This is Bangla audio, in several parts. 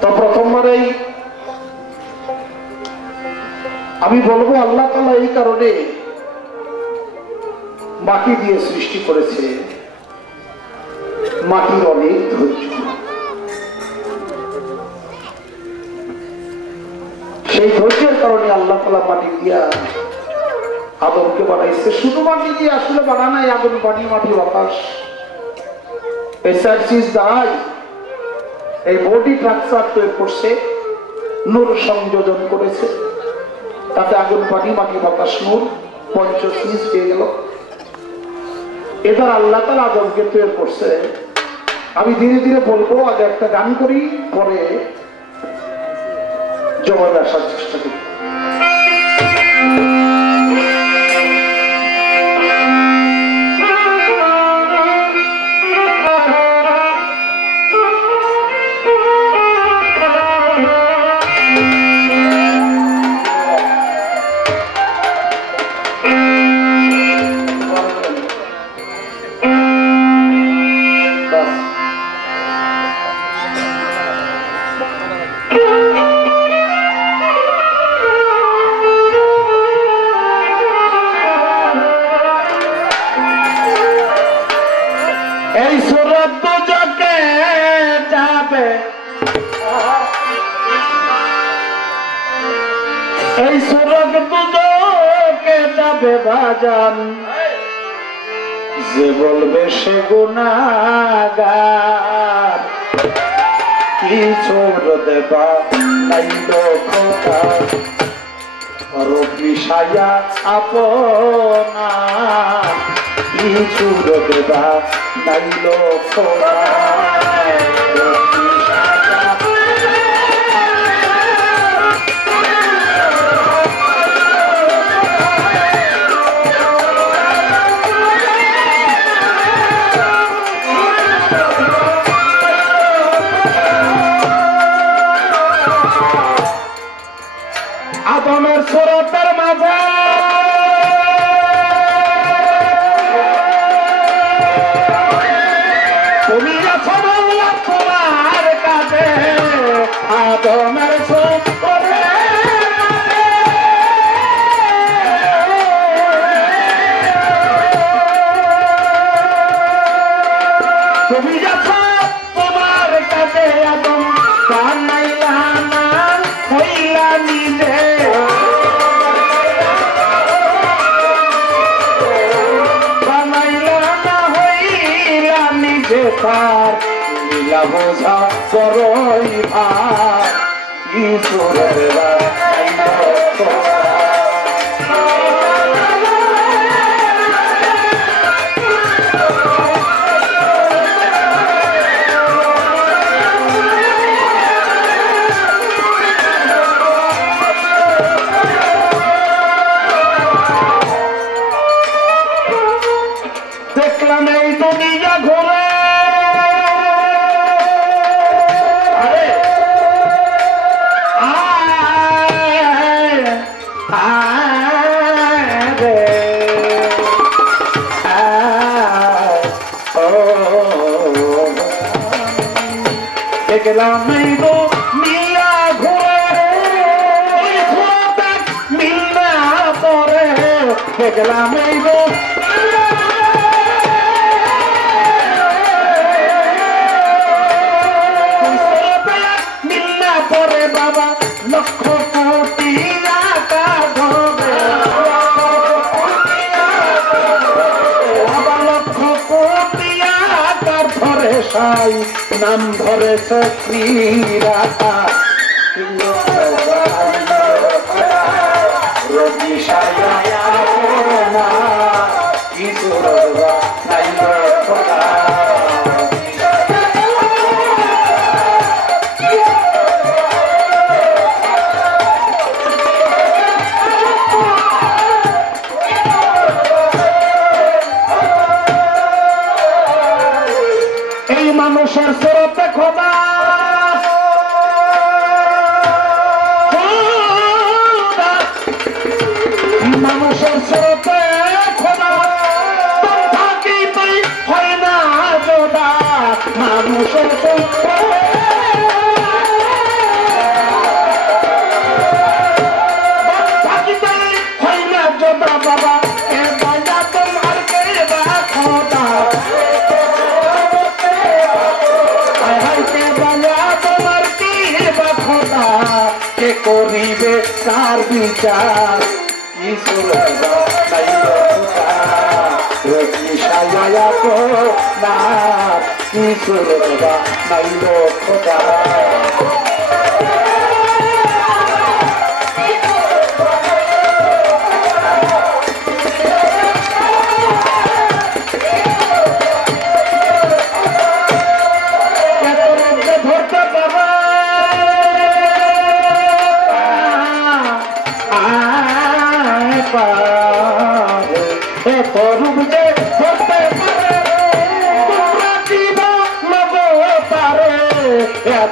তো প্রথমবারেই আমি বলবো আল্লাহ তাআলা এই কারণে মাটি দিয়ে সৃষ্টি করেছে, মাটির অনেক ধৈর্য। সেই ধৈর্যের কারণে আল্লাহ তাআলা মাটি দিয়া আদমকে বানাইছে। শুধু মাটি দিয়ে আসলে বানানাই, আগুন, পানি, মাটি, বাতাস, এই চার চিজ দ্বারাই এই বডি স্ট্রাকচার তৈরি করছে, নূর সংযোজন করেছে, তাতে আগুন, পানি, মাটি, বাতাস, নূর পঞ্চ চিজ পেয়ে গেল। এবার আল্লাহ তাআলা আদমকে তৈরি করছে। আমি ধীরে ধীরে বলবো, আগে একটা গান করি, পরে জবাবে আসার চেষ্টা করি। এই সুরগ দুজকে যাবে বাজান, যে বলবে সে গুনাহগার, কিছু দেবা নাইল খোদা রবিশায়া আপনা, কিছু দেবা নাইল খোদা। আদমের সুরতের মাঝে তুমি আছো তোমার কাছে, আদমের তুমি আছো তোমার কাছে, আদম বানাইলা না হইলা নিজে, বানাইলা না হইলা নিজে, তার লীলা বোঝা বড়ই ভার, ঈশ্বরের দেখলাম এই দুনিয়া ঘুরে, দেখলাম এই দুনিয়া ঘুরে, মিলনা পরে দেখলাম এই পরে বাবা লক্ষ কোটি আকার ধরে, বাবা লক্ষ কোটি আকার ধরে, সাই নাম ধরেছে শ্রীরাধা, রবি সায়া কিছু মানুষের সুরতে খোদা, মানুষের সুরতে খোদা, থাকি তুই হয় না জোদা, কার বিচার কিছু মিশাইয়া তো না কিছু নাইল খোদা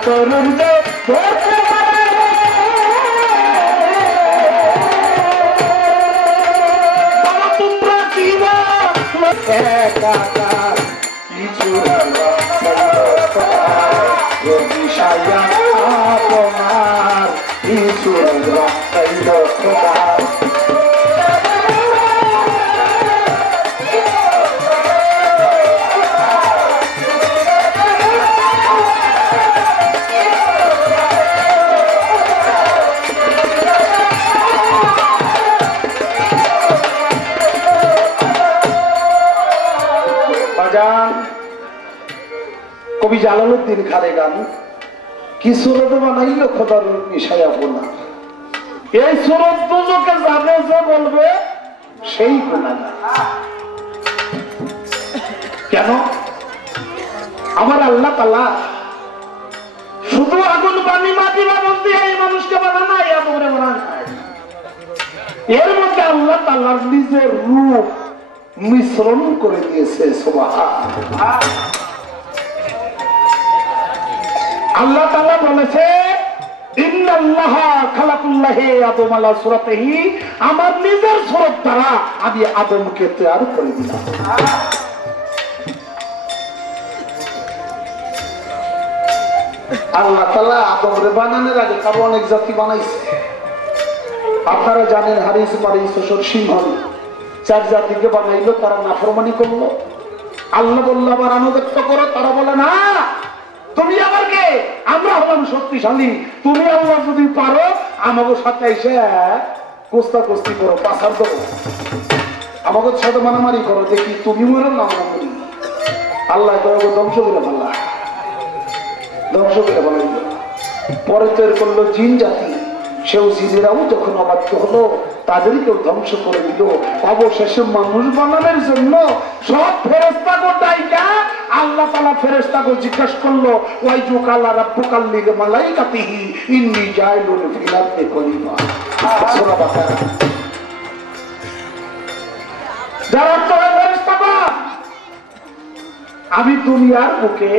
তরুণ যে ধরতে পারে তোমরা কিছু তোমার কিছু কবি জালালউদ্দিন খালে গান কি সুরত বানাইল খোদার মিশাইয়া বোনা এই সুরত দুজকে যাবে যে বলবে সেই গুনাহগার কেন আমার আল্লাহ তাআলা শুধু আগুন পানি মাটি বানান দিয়ে এই মানুষকে বানানো এই আদমরে বানান এর মধ্যে আল্লাহ তাআলার নিজের রূপ মিশ্রণ করে দিয়েছে সুবহানাল্লাহ আল্লাহ তাআলা বলেছে ইন্নাল্লাহা খালাকাল্লাহি আদম আলা সূরাতিহি আমার নিজের সূরত দ্বারা আমি আদমকে তৈরি করে দিলাম আল্লাহ তাআলা আদমরে বানানোর আগে কারো অনেক জাতি বানাইছে আপনারা জানেন হারিস মারিস শ্বশুর সিংহ চার জাতিকে বানাইলো তারা নাফরমানি করলো আল্লাহ বলল আবার আনুগত্য করো তারা বলে না তুমি আমার কে আমরা হলাম শক্তিশালী তুমি আল্লাহ যদি পারো আমাকে সাথে এসে কোস্তা কোস্তি করো পাচার করো আমাকে সাথে মারামারি করো দেখি তুমি মরো না আমরা মরি আল্লাহ ধ্বংস করে ফেললা ধ্বংস করে ফেলাই পরে তৈরি করলো জিন জাতি সেও জিনেরাও যখন অবাধ্য হলো তাদেরকেও ধ্বংস করে দিল অবশেষে মানুষ বানানোর জন্য সব ফেরেশতা গোটাইকা আল্লাহ তাআলা ফেরেশতাকে জিজ্ঞাসা করলো ওয়াই জুকালা রাব্বুকাল লিল মালাইকাতিহি ইন্নী জাইলুন ফিল আরদি খলিফা সূরা বাকারা যারা তো ফেরেশতাগণ আমি দুনিয়ার বুকে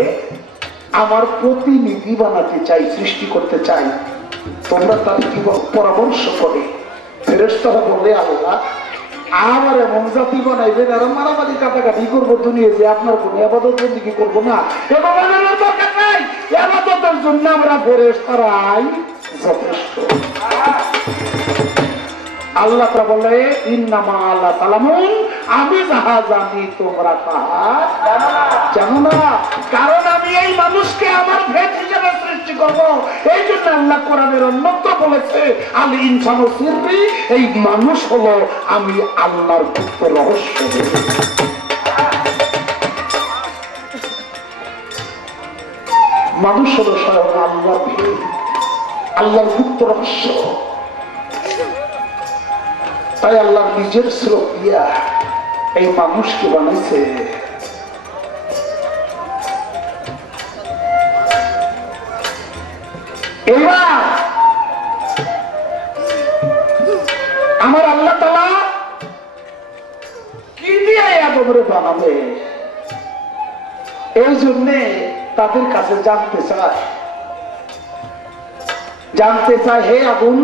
আমার প্রতিনিধি বানাতে চাই সৃষ্টি করতে চাই তোমরা তার জীবন পরামর্শ করে ফেরেশতারা বলে আল্লাহ আমার এমন জাতি বানাইবেন আর মারামারি কাটাকাটি করবো দুনিয়া যে আপনার কোন ইবাদত বন্দেগী করবো না এবাদতের দরকার নাই ইবাদতের জন্য আমরা ফেরেশতারাই যথেষ্ট আল্লাহ তা বলে ইন্নামা আল্লাহ তালামুন আমি যাহা জানি তোমরা তাহা জানো না কারণ আমি এই মানুষকে আমার ভেদ হিসেবে সৃষ্টি করব এই জন্য আল্লাহ কোরআনের অন্যত্র বলেছে আল ইনসানু সিররি এই মানুষ হলো আমি আল্লাহর গুপ্ত রহস্য মানুষ হলো স্বয়ং আল্লাহর ভেদ আল্লাহর গুপ্ত রহস্য তাই আল্লাহ নিজের স্রোত দিয়া এই মানুষকে বানাইছে এবার আমার আল্লাহ তাআলা কি দিয়ে আদমরে বানাবে এই জন্যে তাদের কাছে জানতে চায় হে আগুন